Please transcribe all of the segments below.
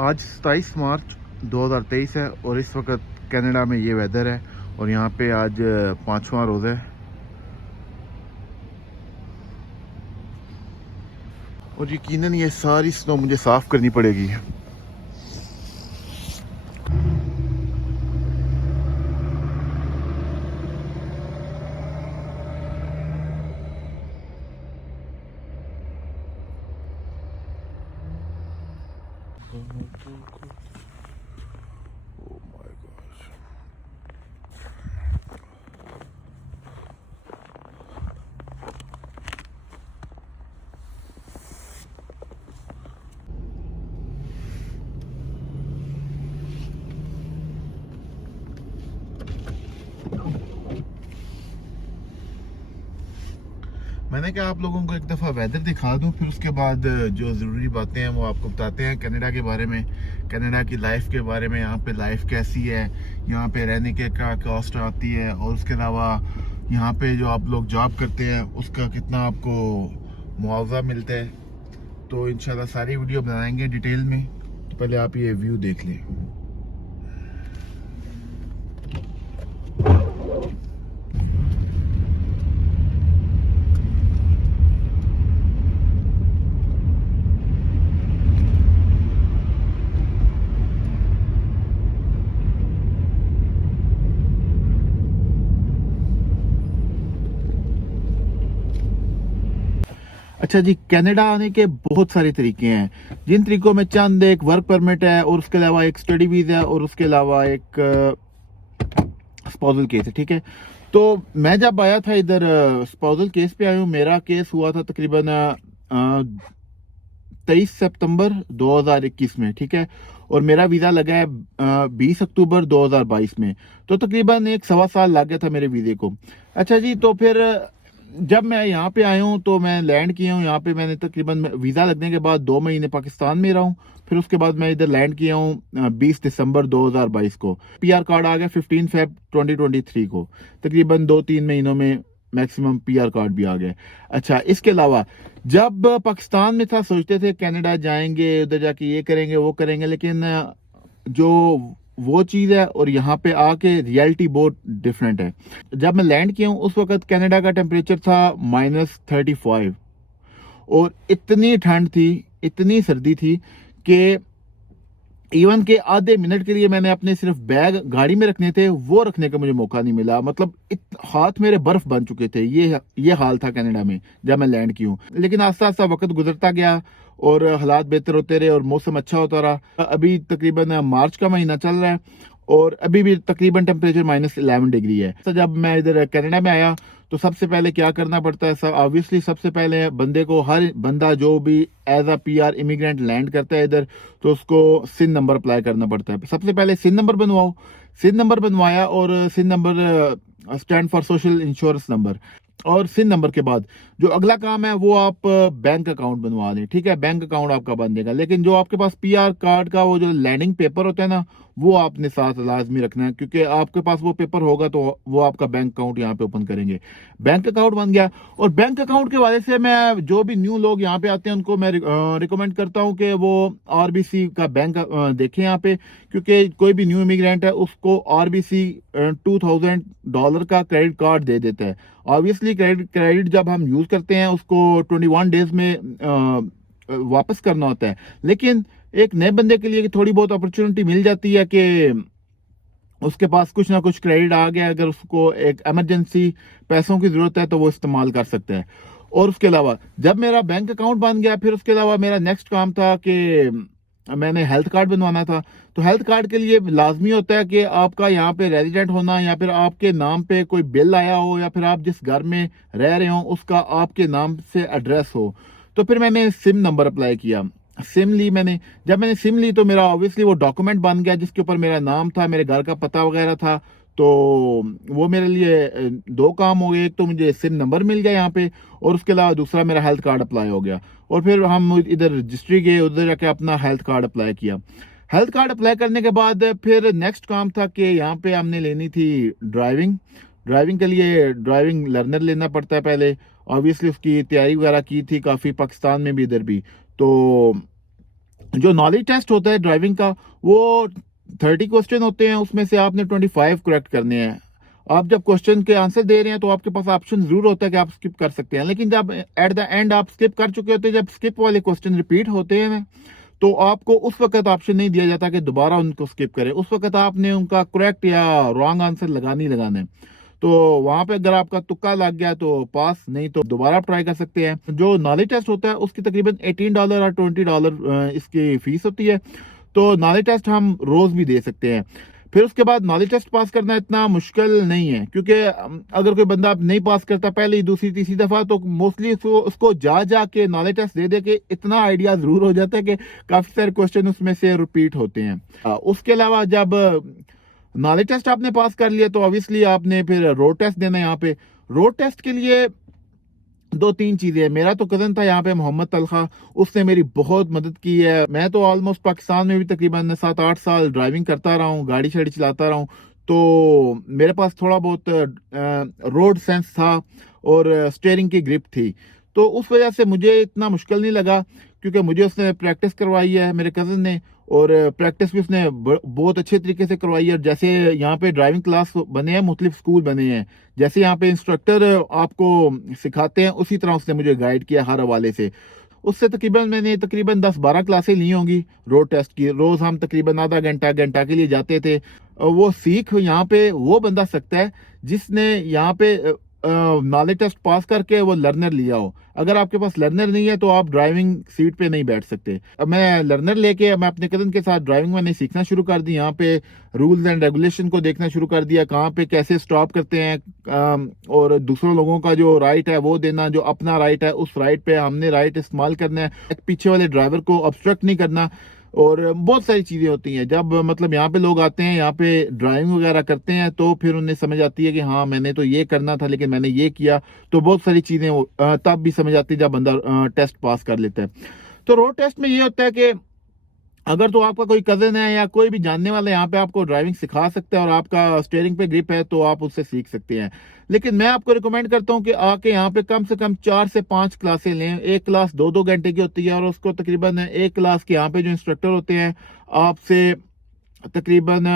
आज 27 मार्च 2023 है और इस वक्त कनाडा में ये वेदर है और यहाँ पे आज पांचवा रोज़ है और यकीनन ये सारी स्नो मुझे साफ़ करनी पड़ेगी। मैंने कहा आप लोगों को एक दफ़ा वेदर दिखा दूं, फिर उसके बाद जो ज़रूरी बातें हैं वो आपको बताते हैं कनाडा के बारे में, कनाडा की लाइफ के बारे में। यहाँ पे लाइफ कैसी है, यहाँ पे रहने के क्या कॉस्ट आती है और उसके अलावा यहाँ पे जो आप लोग जॉब करते हैं उसका कितना आपको मुआवजा मिलता है। तो इंशाल्लाह सारी वीडियो बनाएंगे डिटेल में। तो पहले आप ये व्यू देख लें। अच्छा जी, कनाडा आने के बहुत सारे तरीके हैं। जिन तरीकों में चंद एक वर्क परमिट है और उसके अलावा एक स्टडी वीज़ा है और उसके अलावा एक स्पाउसल केस है। ठीक है, तो मैं जब आया था इधर स्पाउसल केस पे आया हूँ। मेरा केस हुआ था तकरीबन 23 सितंबर 2021 में। ठीक है, और मेरा वीज़ा लगा है 20 अक्टूबर 2022 में। तो तकरीबन एक सवा साल लग गया था मेरे वीज़े को। अच्छा जी, तो फिर जब मैं यहाँ पे आया हूँ तो मैं लैंड किया हूँ यहाँ पे। मैंने तकरीबन वीज़ा लगने के बाद 2 महीने पाकिस्तान में रहा हूँ। फिर उसके बाद मैं इधर लैंड किया हूँ 20 दिसंबर 2022 को। पीआर कार्ड आ गया 15 फेब 2023 को। तकरीबन 2-3 महीनों में मैक्सिमम पीआर कार्ड भी आ गया। अच्छा, इसके अलावा जब पाकिस्तान में था सोचते थे कनाडा जाएंगे, उधर जाके ये करेंगे वो करेंगे, लेकिन जो वो चीज़ है और यहाँ पे आके रियलिटी बहुत डिफरेंट है। जब मैं लैंड किया हूँ उस वक्त कनाडा का टेम्परेचर था -35 और इतनी ठंड थी, इतनी सर्दी थी कि इवन के आधे मिनट के लिए मैंने अपने सिर्फ बैग गाड़ी में रखने थे, वो रखने का मुझे मौका नहीं मिला। मतलब हाथ मेरे बर्फ बन चुके थे। ये हाल था कनाडा में जब मैं लैंड की हूँ। लेकिन आस्ता आस्ता वक्त गुजरता गया और हालात बेहतर होते रहे और मौसम अच्छा होता रहा। अभी तकरीबन मार्च का महीना चल रहा है और अभी भी तकरीबन टेम्परेचर -11 डिग्री है। तो जब मैं इधर कनाडा में आया तो सबसे पहले क्या करना पड़ता है, सब ऑब्वियसली सबसे पहले बंदे को, हर बंदा जो भी as a PR immigrant land करता है इधर, तो उसको सिन नंबर अप्लाई करना पड़ता है। सबसे पहले सिन नंबर बनवाओ। सिन नंबर बनवाया और SIN number stand for social insurance number. और सिन नंबर के बाद जो अगला काम है वो आप बैंक अकाउंट बनवा लें। ठीक है, बैंक अकाउंट आपका बन जाएगा। लेकिन जो आपके पास पीआर कार्ड का वो जो लैंडिंग पेपर होता है ना, वो आपने साथ लाजमी रखना है, क्योंकि आपके पास वो पेपर होगा तो वो आपका बैंक अकाउंट यहाँ पे ओपन करेंगे। बैंक अकाउंट बन गया। और बैंक अकाउंट के वजह से मैं, जो भी न्यू लोग यहाँ पे आते हैं उनको मैं रिकमेंड करता हूँ कि वो आरबीसी का बैंक देखें यहाँ पे, क्योंकि कोई भी न्यू इमिग्रेंट है उसको आरबीसी $2000 का क्रेडिट कार्ड दे देता है। ऑब्वियसली क्रेडिट जब हम यूज करते हैं उसको 21 डेज में वापस करना होता है। लेकिन एक नए बंदे के लिए थोड़ी बहुत अपॉर्चुनिटी मिल जाती है कि उसके पास कुछ ना कुछ क्रेडिट आ गया, अगर उसको एक इमरजेंसी पैसों की जरूरत है तो वो इस्तेमाल कर सकता है। और उसके अलावा जब मेरा बैंक अकाउंट बन गया, फिर उसके अलावा मेरा नेक्स्ट काम था कि मैंने हेल्थ कार्ड बनवाना था। तो हेल्थ कार्ड के लिए लाजमी होता है कि आपका यहाँ पे रेजिडेंट होना, या फिर आपके नाम पे कोई बिल आया हो, या फिर आप जिस घर में रह रहे हो उसका आपके नाम से एड्रेस हो। तो फिर मैंने सिम नंबर अप्लाई किया, सिम ली मैंने। जब मैंने सिम ली तो मेरा ऑब्वियसली वो डॉक्यूमेंट बन गया जिसके ऊपर मेरा नाम था, मेरे घर का पता वगैरह था। तो वो मेरे लिए दो काम हो गए। एक तो मुझे सिम नंबर मिल गया यहाँ पे, और उसके अलावा दूसरा मेरा हेल्थ कार्ड अप्लाई हो गया। और फिर हम इधर रजिस्ट्री गए, उधर जाके अपना हेल्थ कार्ड अप्लाई किया। हेल्थ कार्ड अप्लाई करने के बाद फिर नेक्स्ट काम था कि यहाँ पे हमने लेनी थी ड्राइविंग। ड्राइविंग के लिए ड्राइविंग लर्नर लेना पड़ता है पहले। ऑब्वियसली उसकी तैयारी वगैरह की थी काफ़ी, पाकिस्तान में भी इधर भी। तो जो नॉलेज टेस्ट होता है ड्राइविंग का, वो 30 क्वेश्चन होते हैं, उसमें से आपने 25 करेक्ट करने हैं। आप जब क्वेश्चन के आंसर दे रहे हैं तो आपके पास ऑप्शन जरूर होता है कि आप स्किप कर सकते हैं, लेकिन जब एट द एंड आप स्किप कर चुके होते हैं, जब स्किप वाले क्वेश्चन रिपीट होते हैं ना, तो आपको उस वक्त ऑप्शन नहीं दिया जाता कि दोबारा उनको स्किप करें। उस वक्त आपने उनका करेक्ट या रॉन्ग आंसर लगाना ही लगाना है। तो वहां पे अगर आपका तुक्का लग गया तो पास, नहीं तो दोबारा आप ट्राई कर सकते हैं। जो नॉलेज टेस्ट होता है उसकी तकरीबन $18 और $20 इसकी फीस होती है। तो नॉलेज टेस्ट हम रोज भी दे सकते हैं। फिर उसके बाद नॉलेज टेस्ट पास करना इतना मुश्किल नहीं है, क्योंकि अगर कोई बंदा नहीं पास करता पहली दूसरी तीसरी दफा, तो मोस्टली उसको जा जा के नॉलेज टेस्ट दे दे के इतना आइडिया जरूर हो जाता है कि काफी सारे क्वेश्चन उसमें से रिपीट होते हैं। उसके अलावा जब नॉलेज टेस्ट आपने पास कर लिया तो ऑब्वियसली आपने फिर रोड टेस्ट देना है। यहाँ पे रोड टेस्ट के लिए 2-3 चीजें हैं। मेरा तो कजन था यहाँ पे मोहम्मद तलखा, उसने मेरी बहुत मदद की है। मैं तो ऑलमोस्ट पाकिस्तान में भी तकरीबन 7-8 साल ड्राइविंग करता रहा हूँ, गाड़ी शाड़ी चलाता रहा हूँ, तो मेरे पास थोड़ा बहुत रोड सेंस था और स्टीयरिंग की ग्रिप थी। तो उस वजह से मुझे इतना मुश्किल नहीं लगा, क्योंकि मुझे उसने प्रैक्टिस करवाई है मेरे कजन ने, और प्रैक्टिस भी उसने बहुत अच्छे तरीके से करवाई है। जैसे यहाँ पे ड्राइविंग क्लास बने हैं, मुख्तलिफ स्कूल बने हैं, जैसे यहाँ पे इंस्ट्रक्टर आपको सिखाते हैं उसी तरह उसने मुझे गाइड किया हर हवाले से। उससे मैंने तकरीबन 10-12 क्लासें ली होंगी रोड टेस्ट की। रोज हम तकरीबन आधा घंटा घंटा के लिए जाते थे। वो सीख यहाँ पे वो बंदा सकता है जिसने यहाँ पे नॉलेज टेस्ट पास करके वो लर्नर लिया हो। अगर आपके पास लर्नर नहीं है तो आप ड्राइविंग सीट पे नहीं बैठ सकते। अब मैं लर्नर लेके मैं अपने कजन के साथ ड्राइविंग मैंने सीखना शुरू कर दी। यहाँ पे रूल्स एंड रेगुलेशन को देखना शुरू कर दिया, कहाँ पे कैसे स्टॉप करते हैं, और दूसरों लोगों का जो राइट है वो देना, जो अपना राइट है उस राइट पे हमने राइट इस्तेमाल करना है, पीछे वाले ड्राइवर को ऑब्स्ट्रक्ट नहीं करना, और बहुत सारी चीजें होती हैं। जब मतलब यहाँ पे लोग आते हैं, यहाँ पे ड्राइविंग वगैरह करते हैं, तो फिर उन्हें समझ आती है कि हाँ मैंने तो ये करना था लेकिन मैंने ये किया। तो बहुत सारी चीजें तब भी समझ आती है जब बंदा टेस्ट पास कर लेता है। तो रोड टेस्ट में ये होता है कि अगर तो आपका कोई कजन है या कोई भी जानने वाला यहाँ पे आपको ड्राइविंग सिखा सकता है और आपका स्टीयरिंग पे ग्रिप है तो आप उससे सीख सकते हैं। लेकिन मैं आपको रिकमेंड करता हूँ कि आके यहाँ पे कम से कम 4 से 5 क्लासें लें। एक क्लास 2-2 घंटे की होती है, और उसको तकरीबन एक क्लास के यहाँ पे जो इंस्ट्रक्टर होते हैं आपसे तकरीबन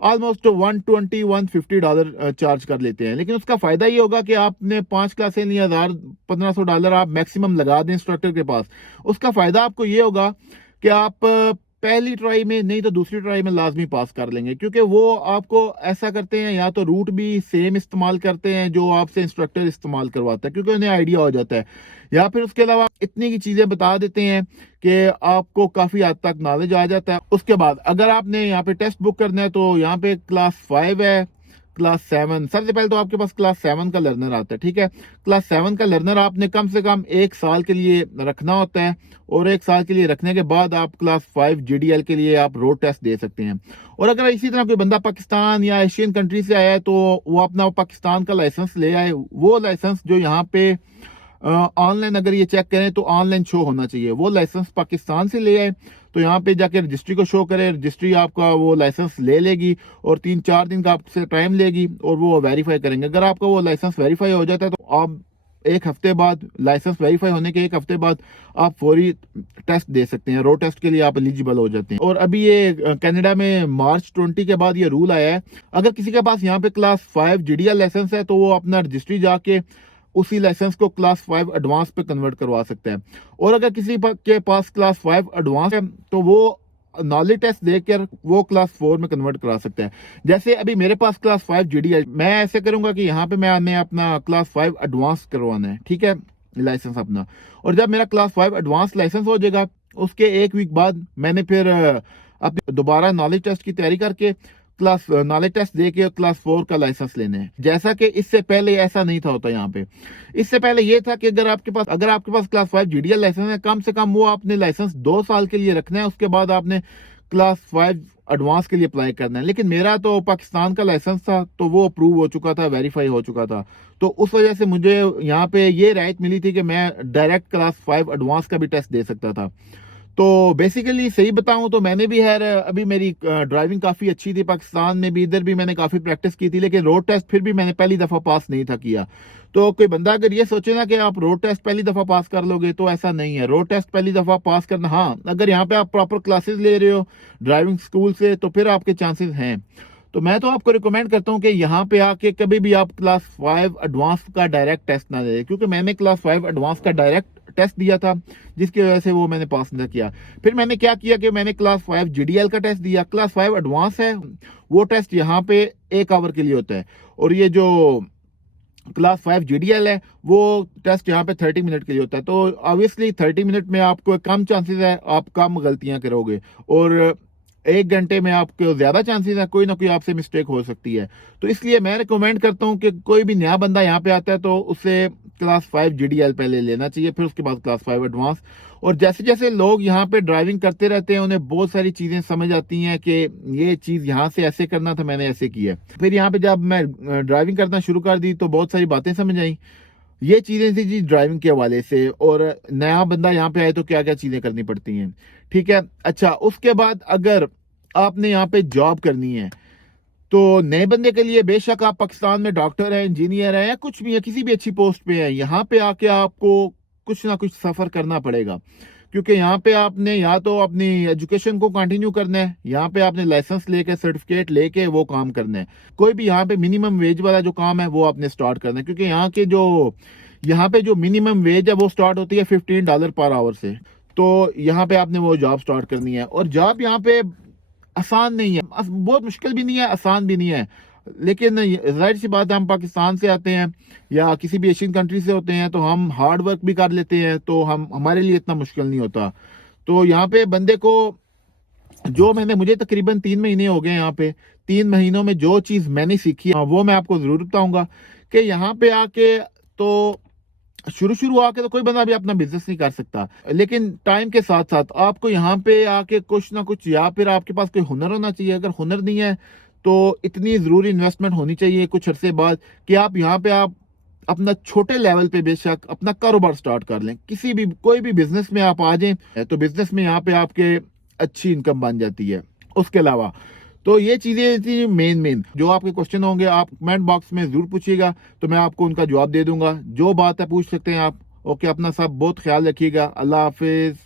ऑलमोस्ट $120-150 चार्ज कर लेते हैं। लेकिन उसका फायदा ये होगा कि आपने 5 क्लासें ली, $1,000-1,500 आप मैक्सिमम लगा दें इंस्ट्रक्टर के पास। उसका फायदा आपको ये होगा कि आप पहली ट्राई में नहीं तो दूसरी ट्राई में लाजमी पास कर लेंगे, क्योंकि वो आपको ऐसा करते हैं, या तो रूट भी सेम इस्तेमाल करते हैं जो आपसे इंस्ट्रक्टर इस्तेमाल करवाता है, क्योंकि उन्हें आइडिया हो जाता है, या फिर उसके अलावा इतनी की चीजें बता देते हैं कि आपको काफी हद तक नॉलेज आ जाता है। उसके बाद अगर आपने यहाँ पे टेस्ट बुक करना है तो यहाँ पे क्लास 5 है, क्लास 7। सबसे पहले तो आपके पास क्लास 7 का लर्नर आता है, ठीक है। क्लास 7 का लर्नर आपने कम से कम 1 साल के लिए रखना होता है, और 1 साल के लिए रखने के बाद आप क्लास 5 GDL के लिए आप रोड टेस्ट दे सकते हैं। और अगर इसी तरह कोई बंदा पाकिस्तान या एशियन कंट्री से आया है तो वो अपना पाकिस्तान का लाइसेंस ले आए। वो लाइसेंस जो यहाँ पे ऑनलाइन अगर ये चेक करें तो ऑनलाइन शो होना चाहिए, वो लाइसेंस पाकिस्तान से ले आए तो यहाँ पे जाके रजिस्ट्री को शो करे, रजिस्ट्री आपका वो लाइसेंस ले लेगी और 3-4 दिन का आपसे टाइम लेगी और वो वेरीफाई करेंगे। अगर आपका वो लाइसेंस वेरीफाई हो जाता है तो आप 1 हफ्ते बाद, लाइसेंस वेरीफाई होने के 1 हफ्ते बाद आप फौरी टेस्ट दे सकते हैं। रोड टेस्ट के लिए आप एलिजिबल हो जाते हैं। और अभी ये कनाडा में मार्च 20 के बाद ये रूल आया है, अगर किसी के पास यहाँ पे क्लास 5 GDL लाइसेंस है तो वो अपना रजिस्ट्री जाके उसी लाइसेंस को क्लास 5 एडवांस पे कन्वर्ट करवा सकता है। और अगर किसी के पास क्लास 5 एडवांस है तो वो नॉलेज टेस्ट देकर वो क्लास 4 में कन्वर्ट करा सकता है। जैसे अभी मेरे पास क्लास 5 GDL, मैं ऐसे करूंगा कि यहाँ पे मैंने अपना क्लास 5 एडवांस करवाना है, ठीक है, लाइसेंस अपना। और जब मेरा क्लास 5 एडवांस लाइसेंस हो जाएगा उसके 1 वीक बाद मैंने फिर अपनी दोबारा नॉलेज टेस्ट की तैयारी करके क्लास नॉलेज टेस्ट दे के क्लास 4 का लाइसेंस लेने हैं। जैसा कि इससे पहले ऐसा नहीं था होता यहाँ पे। इससे पहले ये था कि अगर आपके पास क्लास 5 GDL लाइसेंस है, कम से कम वो आपने लाइसेंस 2 साल के लिए रखना है, उसके बाद आपने क्लास 5 एडवांस के लिए अप्लाई करना है। लेकिन मेरा तो पाकिस्तान का लाइसेंस था तो वो अप्रूव हो चुका था, वेरीफाई हो चुका था, तो उस वजह से मुझे यहाँ पे ये राइट मिली थी कि मैं डायरेक्ट क्लास 5 एडवांस का भी टेस्ट दे सकता था। तो बेसिकली सही बताऊं तो मैंने भी अभी मेरी ड्राइविंग काफी अच्छी थी, पाकिस्तान में भी, इधर भी मैंने काफी प्रैक्टिस की थी, लेकिन रोड टेस्ट फिर भी मैंने पहली दफा पास नहीं था किया। तो कोई बंदा अगर ये सोचे ना कि आप रोड टेस्ट पहली दफ़ा पास कर लोगे, तो ऐसा नहीं है। रोड टेस्ट पहली दफ़ा पास करना, हाँ, अगर यहाँ पे आप प्रॉपर क्लासेस ले रहे हो ड्राइविंग स्कूल से, तो फिर आपके चांसेस हैं। तो मैं तो आपको रिकमेंड करता हूँ कि यहाँ पे आके कभी भी आप क्लास 5 एडवांस का डायरेक्ट टेस्ट ना दें, क्योंकि मैंने क्लास 5 एडवांस का डायरेक्ट टेस्ट दिया था, जिसकी वजह से वो मैंने पास नहीं किया। फिर मैंने क्या किया कि मैंने क्लास 5 जीडीएल का टेस्ट दिया। क्लास 5 एडवांस है, वो टेस्ट यहाँ पे 1 आवर के लिए होता है, और ये जो क्लास 5 जीडीएल है वो टेस्ट यहाँ पे 30 मिनट के लिए होता है। तो ऑब्वियसली 30 मिनट में आपको कम चांसेस है आप कम गलतियां करोगे, और 1 घंटे में आपको ज्यादा चांसेस है कोई ना कोई आपसे मिस्टेक हो सकती है। तो इसलिए मैं रिकमेंड करता हूँ कि कोई भी नया बंदा यहाँ पे आता है तो उससे क्लास 5 जीडीएल पहले लेना चाहिए, फिर उसके बाद क्लास 5 एडवांस। और जैसे जैसे लोग यहाँ पे ड्राइविंग करते रहते हैं, उन्हें बहुत सारी चीजें समझ आती हैं कि ये चीज यहाँ से ऐसे करना था, मैंने ऐसे किया। फिर यहाँ पे जब मैं ड्राइविंग करना शुरू कर दी तो बहुत सारी बातें समझ आई। ये चीजें थी जी ड्राइविंग के हवाले से, और नया बंदा यहाँ पे आए तो क्या क्या चीजें करनी पड़ती हैं, ठीक है। अच्छा, उसके बाद अगर आपने यहाँ पे जॉब करनी है, तो नए बंदे के लिए बेशक आप पाकिस्तान में डॉक्टर है, इंजीनियर है, या कुछ भी है, किसी भी अच्छी पोस्ट पे है, यहाँ पे आके आपको कुछ ना कुछ सफर करना पड़ेगा। क्योंकि यहाँ पे आपने या तो अपनी एजुकेशन को कंटिन्यू करना है, यहाँ पे आपने लाइसेंस लेके सर्टिफिकेट लेके वो काम करना है। कोई भी यहाँ पे मिनिमम वेज वाला जो काम है वो आपने स्टार्ट करना है, क्योंकि यहाँ पे जो मिनिमम वेज है वो स्टार्ट होती है $15 पर आवर से। तो यहाँ पे आपने वो जॉब स्टार्ट करनी है, और जॉब यहाँ पे आसान नहीं है, बहुत मुश्किल भी नहीं है, आसान भी नहीं है। लेकिन जाहिर सी बात है, हम पाकिस्तान से आते हैं या किसी भी एशियन कंट्री से होते हैं, तो हम हार्ड वर्क भी कर लेते हैं, तो हमारे लिए इतना मुश्किल नहीं होता। तो यहाँ पे बंदे को मुझे तकरीबन 3 महीने हो गए यहाँ पे, 3 महीनों में जो चीज मैंने सीखी है वो मैं आपको जरूर बताऊंगा। कि यहाँ पे आके तो शुरू आके तो कोई बंदा भी अपना बिजनेस नहीं कर सकता, लेकिन टाइम के साथ साथ आपको यहाँ पे आके कुछ ना कुछ, या फिर आपके पास कोई हुनर होना चाहिए। अगर हुनर नहीं है तो इतनी जरूरी इन्वेस्टमेंट होनी चाहिए कुछ अरसे बाद कि आप यहाँ पे आप अपना छोटे लेवल पे बेशक अपना कारोबार स्टार्ट कर लें। कोई भी बिजनेस में आप आ जाएं तो बिजनेस में यहाँ पे आपके अच्छी इनकम बन जाती है। उसके अलावा तो ये चीजें थी मेन जो आपके क्वेश्चन होंगे आप कमेंट बॉक्स में जरूर पूछिएगा, तो मैं आपको उनका जवाब दे दूंगा। जो बात है पूछ सकते हैं आप। ओके, अपना सब बहुत ख्याल रखिएगा। अल्लाह हाफिज।